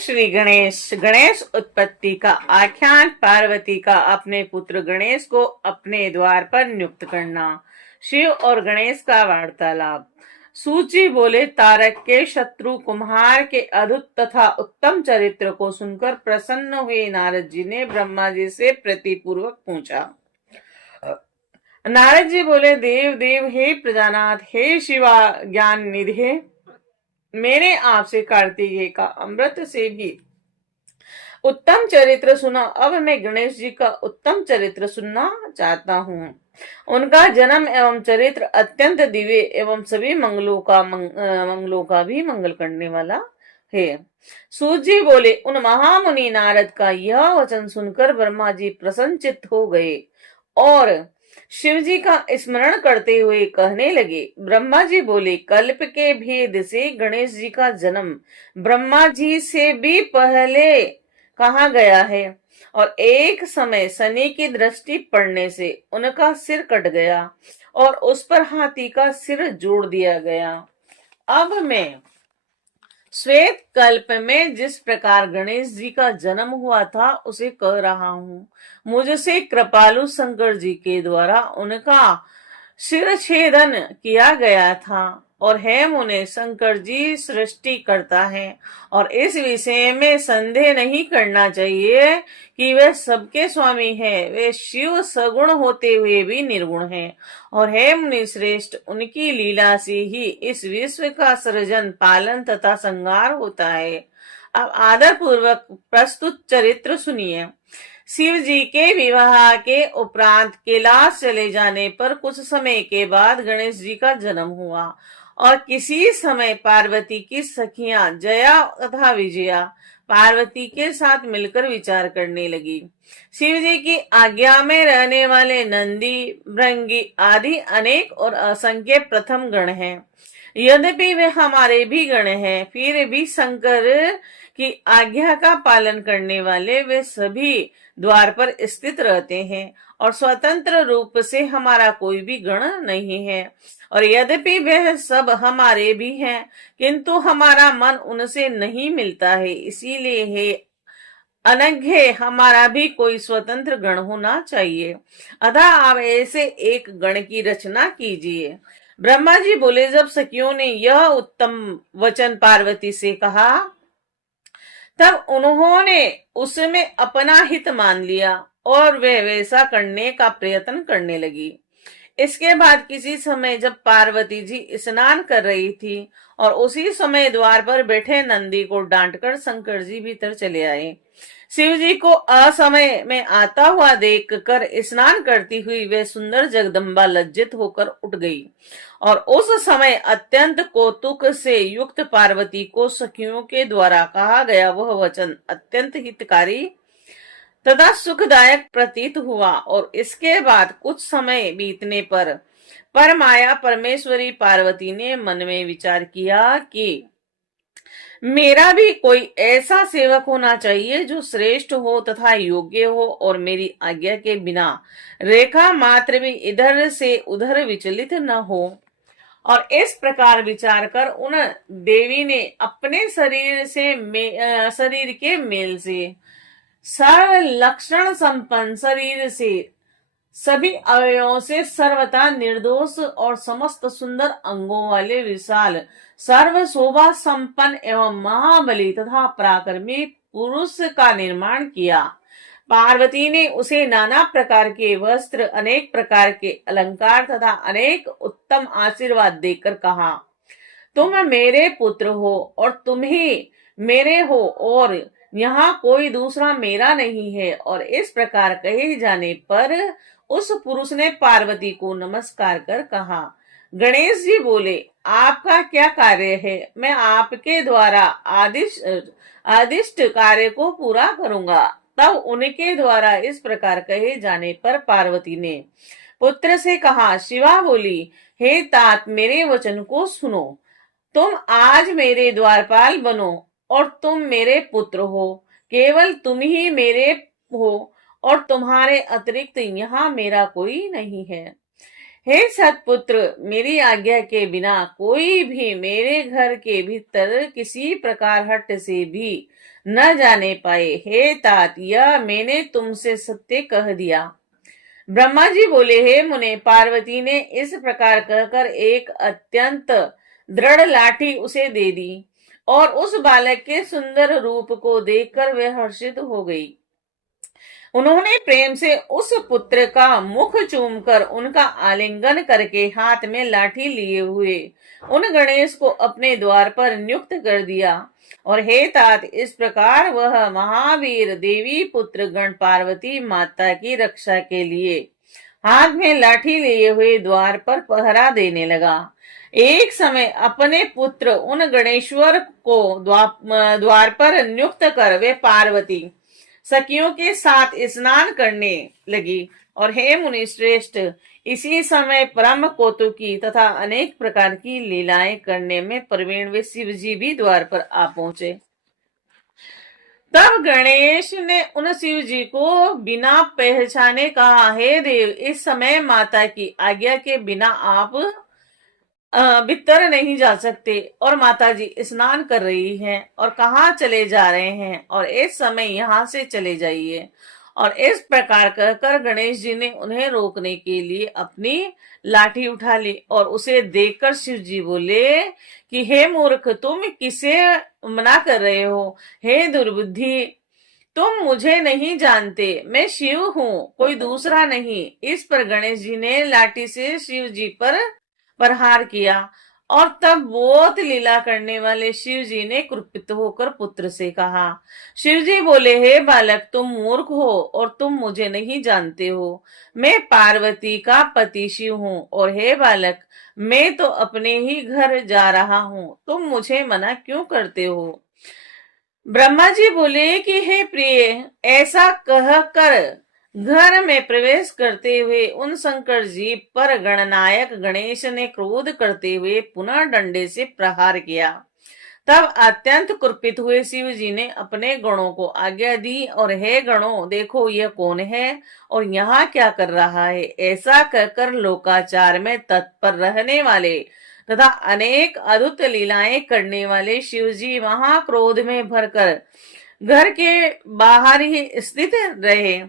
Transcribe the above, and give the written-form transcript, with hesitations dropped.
श्री गणेश। गणेश उत्पत्ति का आख्यान। पार्वती का अपने पुत्र गणेश को अपने द्वार पर नियुक्त करना। शिव और गणेश का वार्तालाप। सूची बोले, तारक के शत्रु कुम्हार के अद्भुत तथा उत्तम चरित्र को सुनकर प्रसन्न हुए नारद जी ने ब्रह्मा जी से प्रीतिपूर्वक पूछा। नारद जी बोले, देव देव, हे प्रजानाथ, हे शिवा ज्ञान निधि, मैंने आपसे कार्तिकेय का अमृत से भी उत्तम चरित्र सुना। अब मैं गणेश जी का उत्तम चरित्र सुनना चाहता हूँ। उनका जन्म एवं चरित्र अत्यंत दिव्य एवं सभी मंगलों का भी मंगल करने वाला है। सूत जी बोले, उन महामुनि नारद का यह वचन सुनकर ब्रह्मा जी प्रसन्नचित्त हो गए और शिव जी का स्मरण करते हुए कहने लगे। ब्रह्मा जी बोले, कल्प के भेद से गणेश जी का जन्म ब्रह्मा जी से भी पहले कहा गया है और एक समय शनि की दृष्टि पड़ने से उनका सिर कट गया और उस पर हाथी का सिर जोड़ दिया गया। अब मैं श्वेत कल्प में जिस प्रकार गणेश जी का जन्म हुआ था उसे कह रहा हूँ। मुझसे कृपालु शंकर जी के द्वारा उनका सिर छेदन किया गया था और है मुने, शंकर जी सृष्टि करता है और इस विषय में संदेह नहीं करना चाहिए कि वे सबके स्वामी हैं। वे शिव सगुण होते हुए भी निर्गुण हैं और है मुनि श्रेष्ठ, उनकी लीला से ही इस विश्व का सृजन, पालन तथा संहार होता है। अब आदर पूर्वक प्रस्तुत चरित्र सुनिए। शिव जी के विवाह के उपरांत कैलाश चले जाने पर कुछ समय के बाद गणेश जी का जन्म हुआ और किसी समय पार्वती की सखियां जया तथा विजया पार्वती के साथ मिलकर विचार करने लगी। शिव जी की आज्ञा में रहने वाले नंदी, भृंगी आदि अनेक और असंख्य प्रथम गण हैं। यद्यपि वे हमारे भी गण हैं, फिर भी शंकर की आज्ञा का पालन करने वाले वे सभी द्वार पर स्थित रहते हैं और स्वतंत्र रूप से हमारा कोई भी गण नहीं है। और यद्यपि वे सब हमारे भी हैं, किंतु हमारा मन उनसे नहीं मिलता है। इसीलिए हे अनघे, हमारा भी कोई स्वतंत्र गण होना चाहिए। अतः आप ऐसे एक गण की रचना कीजिए। ब्रह्मा जी बोले, जब सखियों ने यह उत्तम वचन पार्वती से कहा तब उन्होंने उसमें अपना हित मान लिया और वे वैसा करने का प्रयत्न करने लगी। इसके बाद किसी समय जब पार्वती जी स्नान कर रही थी और उसी समय द्वार पर बैठे नंदी को डांटकर शंकर जी भीतर चले आए। शिव जी को असमय में आता हुआ देखकर स्नान करती हुई वे सुंदर जगदम्बा लज्जित होकर उठ गई और उस समय अत्यंत कौतुक से युक्त पार्वती को सखियों के द्वारा कहा गया वह वचन अत्यंत हितकारी तथा सुखदायक प्रतीत हुआ। और इसके बाद कुछ समय बीतने पर माया परमेश्वरी पार्वती ने मन में विचार किया कि मेरा भी कोई ऐसा सेवक होना चाहिए जो श्रेष्ठ हो तथा योग्य हो और मेरी आज्ञा के बिना रेखा मात्र भी इधर से उधर विचलित न हो। और इस प्रकार विचार कर उन देवी ने अपने शरीर के मेल से, सर्व लक्षण संपन्न शरीर से, सभी अवयवों से सर्वथा निर्दोष और समस्त सुंदर अंगों वाले विशाल, सर्व शोभा संपन्न एवं महाबली तथा पराक्रमी पुरुष का निर्माण किया। पार्वती ने उसे नाना प्रकार के वस्त्र, अनेक प्रकार के अलंकार तथा अनेक उत्तम आशीर्वाद देकर कहा, तुम मेरे पुत्र हो और तुम ही मेरे हो और यहाँ कोई दूसरा मेरा नहीं है। और इस प्रकार कहे जाने पर उस पुरुष ने पार्वती को नमस्कार कर कहा। गणेश जी बोले, आपका क्या कार्य है? मैं आपके द्वारा आदिष्ट कार्य को पूरा करूंगा। तब उनके द्वारा इस प्रकार कहे जाने पर पार्वती ने पुत्र से कहा। शिवा बोली, हे तात, मेरे वचन को सुनो। तुम आज मेरे द्वारपाल बनो और तुम मेरे पुत्र हो। केवल तुम ही मेरे हो और तुम्हारे अतिरिक्त यहाँ मेरा कोई नहीं है। हे सतपुत्र, मेरी आज्ञा के बिना कोई भी मेरे घर के भीतर किसी प्रकार हट से भी न जाने पाए। हे तात, यह मैंने तुमसे सत्य कह दिया। ब्रह्मा जी बोले, हे मुने, पार्वती ने इस प्रकार कहकर एक अत्यंत दृढ़ लाठी उसे दे दी और उस बालक के सुंदर रूप को देखकर वह हर्षित हो गई। उन्होंने प्रेम से उस पुत्र का मुख चूमकर उनका आलिंगन करके हाथ में लाठी लिए हुए उन गणेश को अपने द्वार पर नियुक्त कर दिया। और हे तात, इस प्रकार वह महावीर देवी पुत्र गण पार्वती माता की रक्षा के लिए हाथ में लाठी लिए हुए द्वार पर पहरा देने लगा। एक समय अपने पुत्र उन गणेश्वर को द्वार पर नियुक्त कर वे पार्वती सखियों के साथ स्नान करने लगी। और हे मुनि श्रेष्ठ, इसी समय परम कौतुकी तथा अनेक प्रकार की लीलाएं करने में प्रवीण वे शिव जी भी द्वार पर आ पहुंचे। तब गणेश ने उन शिव जी को बिना पहचाने कहा, हे देव, इस समय माता की आज्ञा के बिना आप भीतर नहीं जा सकते और माता जी स्नान कर रही हैं और कहाँ चले जा रहे हैं, और इस समय यहाँ से चले जाइए। और इस प्रकार कहकर गणेश जी ने उन्हें रोकने के लिए अपनी लाठी उठा ली और उसे देखकर शिव जी बोले कि हे मूर्ख, तुम किसे मना कर रहे हो? हे दुर्बुद्धि, तुम मुझे नहीं जानते, मैं शिव हूँ, कोई दूसरा नहीं। इस पर गणेश जी ने लाठी से शिव जी पर प्रहार किया और तब बहुत लीला करने वाले शिव जी ने कुपित होकर पुत्र से कहा। शिव जी बोले, हे बालक, तुम मूर्ख हो और तुम मुझे नहीं जानते हो। मैं पार्वती का पति शिव हूँ, और हे बालक, मैं तो अपने ही घर जा रहा हूँ, तुम मुझे मना क्यों करते हो? ब्रह्मा जी बोले कि हे प्रिय, ऐसा कह कर घर में प्रवेश करते हुए उन शंकर जी पर गणनायक गणेश ने क्रोध करते हुए पुनः डंडे से प्रहार किया। तब अत्यंत कुपित हुए शिव जी ने अपने गणों को आज्ञा दी और हे गणों, देखो यह कौन है और यहाँ क्या कर रहा है। ऐसा कहकर लोकाचार में तत्पर रहने वाले तथा अनेक अद्भुत लीलाएं करने वाले शिव जी वहां क्रोध में भरकर घर के बाहर ही स्थित रहे।